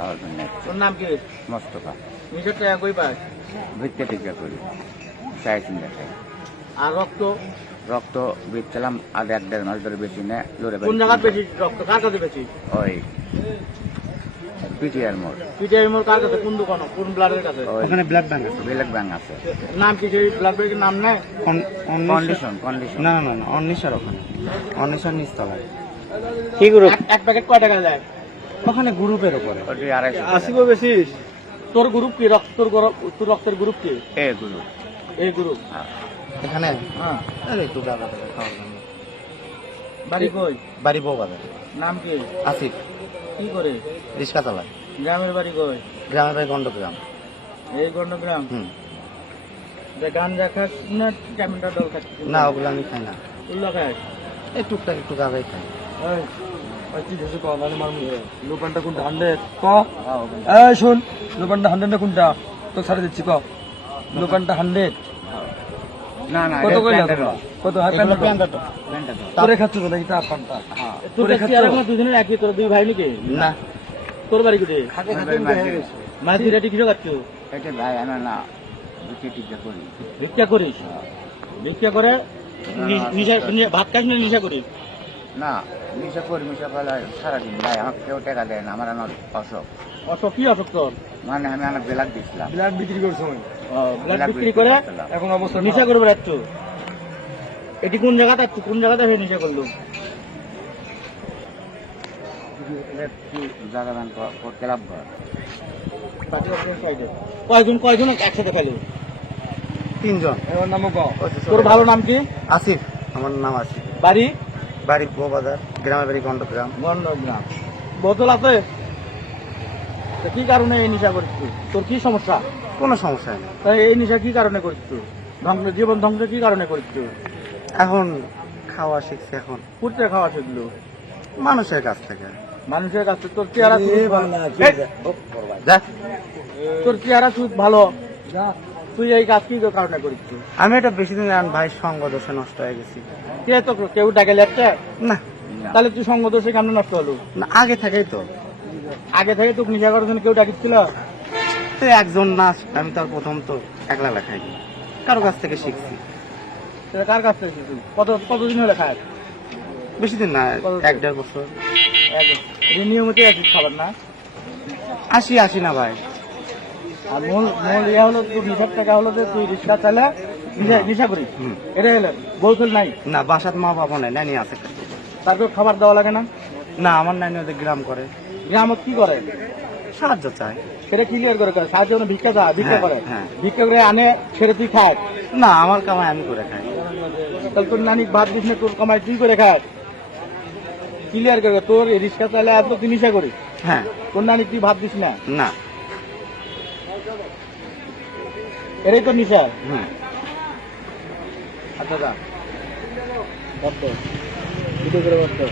খাওয়ার জন্য। তোর নাম কি? মোস্তফা। নিজের টাকা কই পাস? ভিক্ষা টিক্ষা করি, চাই চিন্তা খাই। আর রক্ত? রক্ত বেচছিলাম আর 1-1.5 মাস ধরে বেশি না। কোন জায়গায় বেশি রক্ত? কার কাছে বেশি? ওই পিটিআর মোড়। পিটিআই মোড় কার কাছে? কোন দোকান? কোন ব্লাডের কাছে? ওখানে ব্লাড ব্যাংক আছে। ব্লাড ব্যাংক আছে। নাম কি? সেই ব্লাড ব্যাংকের নাম নাই? কন্ডিশন না না না, অন্নিশার ওখানে, অন্নিশার নিচতলায়। কি গ্রুপ? এক প্যাকেট কয় টাকা দেয়? ওখানে গ্রুপের উপরে। ওটি 250 আসিব বেশি। তোর গ্রুপ কি? তোর রক্তের গ্রুপ কি? এ গুলো। এই গ্রুপ। এখানে হ্যাঁ। আরে একটু টাকা দেবে খাওয়ার জন্য। বাড়ি কই? বাড়ি বউ বাজার। নাম কি? আসিফ। কি করে? রিক্সা চালায়। গ্রামের বাড়ি কই? গ্রামের বাড়ি গন্ডগ্রাম। এই গন্ডগ্রাম। হুম। যে গান দেখাস না ক্যামেরা ডল খাচ্ছিস? না, ওগুলো আমি খাই না। উল্লা খাস? এই টুকটাক একটু গাঁজাই খাই। কি ধরছে ক নালে মারমু। লোপানটা কোনটা 100 ক? হ্যাঁ। এই শুন, লোপানটা 100 না কোনটা? তো ছাড়ে দিচ্ছি ক। লোপানটা 100 না না, কত কইলা এটা তোমরা? কত হয়? এগুলো প্যান্ট তো। প্যান্টটা তো। তোরে খাচ্ছ তো নাকি তার পান্তা? হ্যাঁ। তোরে খাচ্ছ? দুজনের একই, তোর দুই ভাই নাকি? না, তোর বাড়ি কোথায়? মাঝে- মাঝি রেটি কিসে খাচ্ছ? এটা ভাই আমি না ভিক্ষা টিক্ষা করি। ভিক্ষা করিস? ভিক্ষা করে ভাত খাস না নিশা করিস? না, মিশা করি, মিশা ফেলা সারাদিন ভাই আমাকে কেউ টাকা দেয় না। আমার আমার অসুখ, অসুখ? কি অসুখ তোর? মানে আমি আমার বেলাক দিছিলাম। ব্লাড বিক্রি করছো? ব্লাড ব্লাড বিক্রি করে করছিলাম। এখন অবস্থা নিশা করে বেড়াচ্ছ? এটি কোন জায়গাতে? কোন জায়গাতে হয়ে নিশা করলো? জায়গা দান করতে লাভ হয়। কয়জন একসাথে খেলে? 3 জন। এবার নাম তোর ভালো নাম কি? আসিফ, আমার নাম আসিফ। বাড়ি? বাড়ি বউ বাজার, গ্রামের বাড়ি গন্ডগ্রাম। গন্ডগ্রাম। বোতল আছে? তা কি কারণে এই নেশা করছিস তুই? তোর কি সমস্যা? কোনো সমস্যা নেই। তাই এই নেশা কি কারণে করছিস তুই? জীবন ধ্বংস কি কারণে করছিস তুই? এখন খাওয়া শিখছে, এখন কুড়তে খাওয়া সেগুলো মানুষের কাছ থেকে। মানুষের কাছে। তোর চেহারা যা, তোর চেহারা তুই ভালো, তুই এই কাজ কি কারণে করিস তুই? আমি এটা বেশি দিন ভাই সঙ্গ দোষে নষ্ট হয়ে গেছি। কে তো কেউ ডাকে লেখছে? না তাহলে তুই সঙ্গ দোষে কেমন নষ্ট হলো? না, আগে থেকেই তো। আগে থেকে তোকে নেশা করার জন্য কেউ ডাকিছিল? তো একজন না, আমি তার প্রথম তো একলা লেখাই কারো কাছ থেকে শিখছি। সেটা কার কাছ থেকে শিখছিস? কতদিন হলে খায়? বেশি দিন না, কতদিন? 1-1.5 বছর। নিয়মিত একদিন খাবার না? আসি না ভাই। আর মূল ইয়ে হলো তোর নেশার টাকা হলো যে তুই রিক্সা চালে নেশা করিস। হুম। এটা হলো বউতল নাই? না, বাসাত মা বাবা নাই, নানি আছে। তারপর খাবার দেওয়া লাগে না? না, আমার নানি ওদের গ্রাম করে, গ্রামত কি করে? সাহায্য চায়। সেটা ক্লিয়ার করে সাহায্য করে ভিক্ষা দেয়, ভিক্ষা হ্যাঁ, করে। হ্যাঁ। ভিক্ষা করে আনে ছেড়ে তুই খাস? না, আমার কামাই আমি করে খাই। তাহলে তোর নানি ভাত দিস না, তোর কামাই তুই করে খাস? ক্লিয়ার করে তোর রিক্সা চালে এত তুই নেশা করিস? হ্যাঁ। তোর নানি তুই ভাত দিস না? না। এটাই তো নেশা। হুম। আচ্ছা যা ভিডিও করে বলতো।